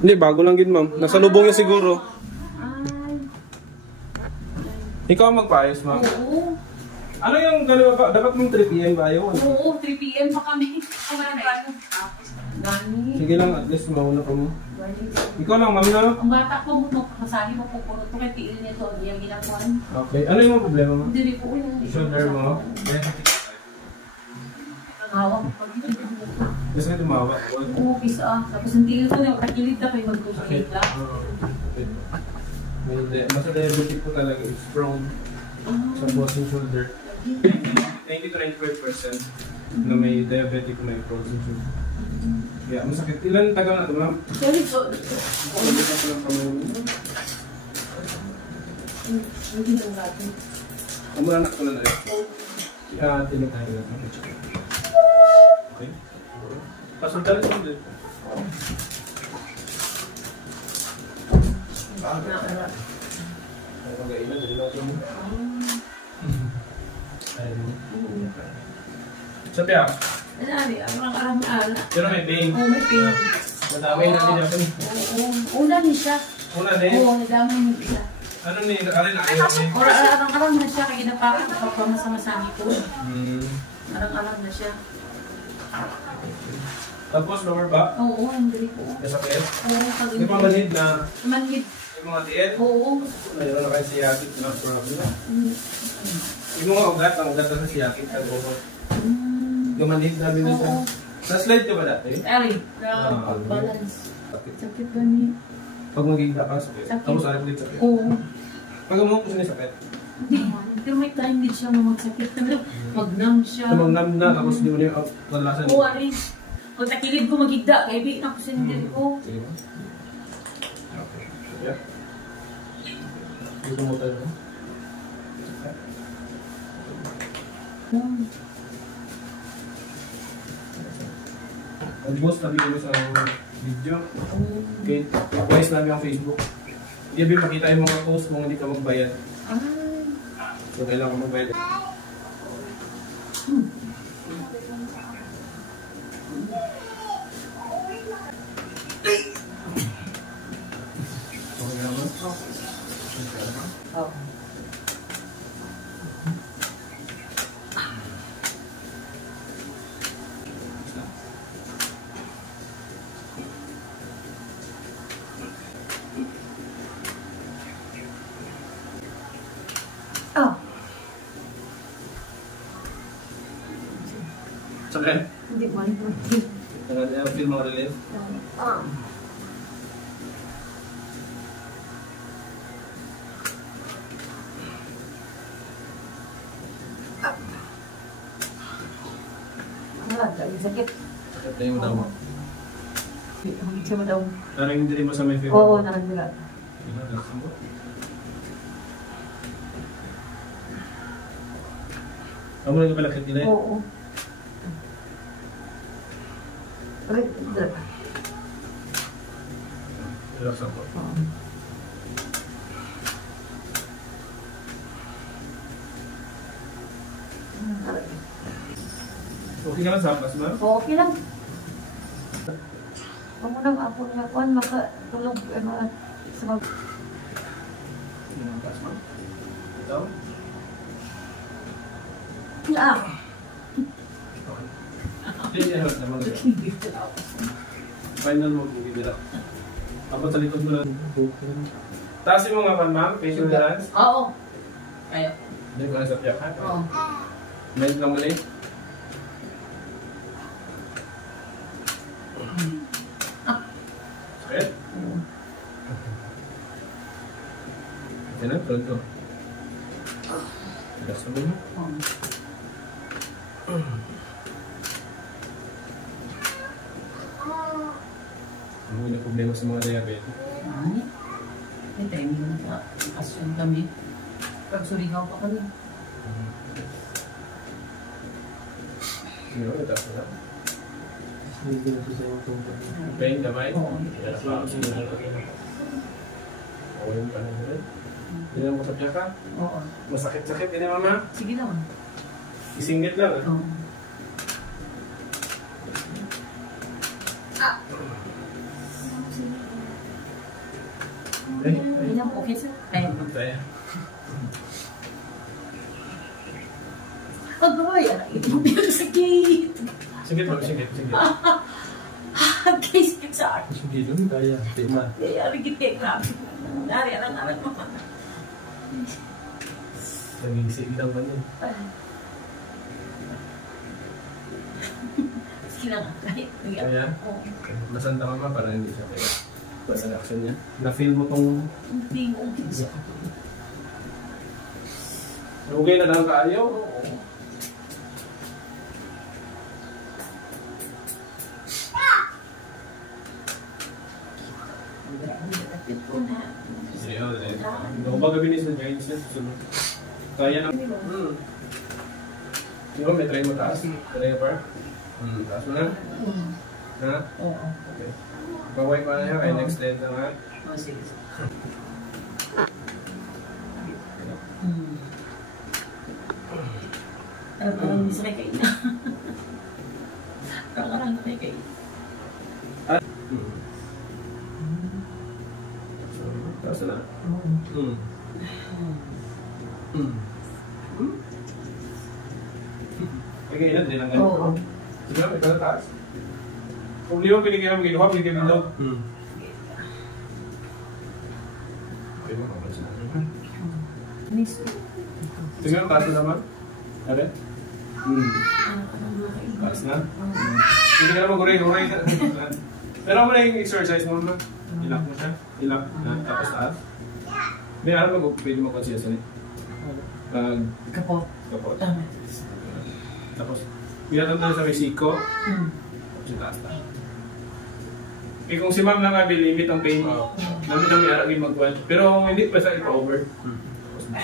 Hindi, bago lang din ma'am. Nasa lubong niya siguro. Ikaw ang magpaayos ma'am? Oo. Ano yung dalawa ba? Dapat mong 3 PM ba ayaw? Oo, 3 PM pa kami. Gani. Sige lang, at least mauna pa mo. Ikaw lang ma'am na? Ang bata ko, masahe mo po puro ito kay tiil nito. Yung ginagawan. Okay. Ano yung problema mo? Hindi po yun. Shoulder mo? Ang hawak ko. Gusto ka tumawa? Oo, pisa. Tapos ang tiil ko na, kakilid na kayo mag-kusulit lang. Basta diabetic po talaga is prone sa frozen shoulder. 90 to 95% na may diabetic na may frozen shoulder. Kaya masakit. Ilan tagal na ito ma'am? Sorry po. Hindi lang natin. Umulanak ko na na rin. Tinag tayo natin. Okay. Pasok tayo sa shoulder. Sabi ah? Pero may pain. Oo, may pain. Madamay na din natin. Oo. Una din siya. Una din? Oo, nadamay niya siya. Ano ni? Alin na ayaw niya? Arang-arang na siya. Kaya ginapakan ko pa masama-sami ko. Arang-arang na siya. Tapos lower back? Oo, hindi po. Nasakit? Oo, pag Di ba manhid na? manhid. Yung mga tiyan? Oo. Mayroon na kayo siyakit na problem. Yung mga ugat, ang ugat na sa siyakit. Yung manhid na binusan. Na-slide ka ba dati? Ari, balance. Sakit ba niya? Pag magigda ka, sakit. Sakit. Tapos alam din sakit. Oo. Pag umuha ko siya sakit. Hindi man. Pero may time din siya na magsakit. Mag-numb siya. Tumangnam na, tapos hindi mo na yung kadalasan. Oo, Ari. Pag takilid ko magigda, kaya bikin ako sa nindin ko. Sige ba? Okay. Yeah. Dito mo tayo. Mag-post namin kami sa video. Okay. Twice namin ang Facebook. Hindi namin makita yung mga post kung hindi ka magbayad. So, kailangan magbayad. Okay naman? Oo. Sakit? Hindi man. Feel mo relief? Sakit. Sakit na yung madaw mo. Hindi siya madaw. Parang hindi rin mo sa may fever? Oo, nakagula. Ako mo lang palakit nila? Oo. Okay, relax ako. Okay ka lang sa apas, ma'am? Oo, okay lang. Huwag mo nang apo niya kuhan, makatulog sa mag... Apas, ma'am? Ito? Hindi, hurt naman. Final mo, bibigyan ako. Tapos sa likod mo lang. Taasin mo nga pa, ma'am, facial hands. Oo. Ayaw. Hindi ko lang sa piyak, ha? Oo. Mind lang mali. Sakit? Yan na, pronto. Relax naman mo. Ano yung problema sa mga diabetes? Ay, may timing na sa asyon kami. Pag-surigaw pa kami. Sino? Ito ako na. Pain kamay? Oo. Oo, yung panin mo rin. Hindi mo sa piyak ka? Oo. Masakit-sakit, hindi mama? Sige naman. Isingit lang, ah. Oo. Okay, sir. Ayun. Agoy, ito sa gate. Sige po, sige. Okay, sige sa akin. Sige doon, kaya. Tima. Kaya, rigit grabe. Nari, alam mo. Naging sige lang ba niya? Sige lang, kahit. Kaya? Masanda ka ma para hindi siya kaya. Basta reaction niya. Na-feel mo tong... Hindi, okay siya. Okay na lang kaayaw? Oo. Hindi ba gabinis na guys niya? Susunod. Kaya na. Di ba may try mo taas? Try pa? Taas mo na? Ha? Oo. Okay. Pag-wipe mo na yan, kaya next slide na nga. Oo, sige. Parang hindi sa kay na. Parang kay. Taas na. Okay, yan. Hindi lang ganito. Oo. Sige, may pala taas. Kung di mo pinigyan mo ginawa, pinigyan mo daw. Okay mo, kapag sinabi. Sige, taas na naman. Are? Taas na? Hindi ka na mag-uray-uray. Pero mo na yung exercise mo naman. Ilak mo siya. Ilak. Tapos taas. May alam mo, pwede mo consistent. Kapot. Kapot. Tapos, pinatang na sa may siko. Tapos taas na. Eh kung si ma'am lang nga limit ang pain, dami-dami aragin mag-1. Pero hindi pa sa ipa-over. Tapos na.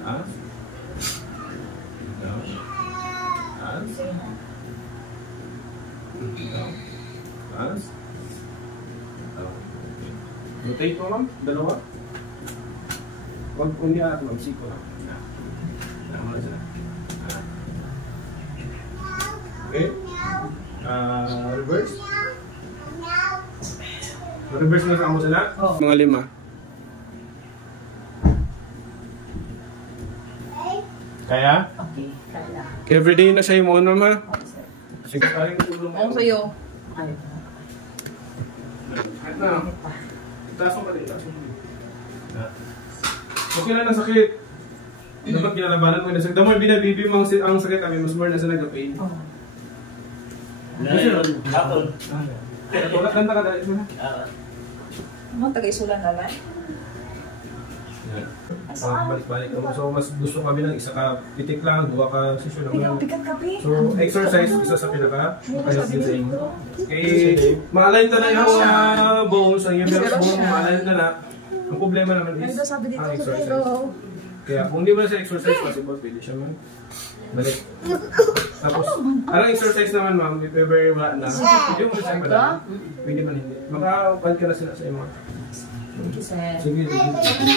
Taas. Taas. Taas. Rotate mo ma'am, dalawa. Huwag hindi alat ma'am, siko lang. Tama na. Okay. Reverse. Reverse mo sa amo sila? Oo. Mga 5. Kaya? Okay, kaya. Everyday na siya yung muna ma. Okay, sir. Sige, tayo tulong mo. Ako sa'yo. Ay. Kahit na. Taas mo pa rin. Taas mo pa rin. Okay na sakit. Dapat kinalabanan mo na sakit. Damo yung binabibi mo ang sakit. Kami mas more na sa nag-pain. Oo. Hapon. Tulad ganda ka dahil mo na. Mga taga-isulan na lang. Balik-balik mo. So mas gusto kami ng isa ka pitik lang, 2 ka session Ikaw, naman. pikat kape. So exercise isa sa pinaka kaya din sa inyo. Okay, ma-align na yung bones, ang humerus bone, ma-align na. Ang problema naman is Ano sabi dito ang sa exercise. pero? Kaya kung di mo na sa exercise possible, pwede siya man. Balik. Tapos, ang exercise naman ma'am, if ever wala na, pwede mo sa pala. Pwede man hindi. Maka-pad ka na sila sa imo. Thank you, sir. Sige, sige.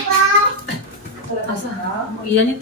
Asa? Iyan yung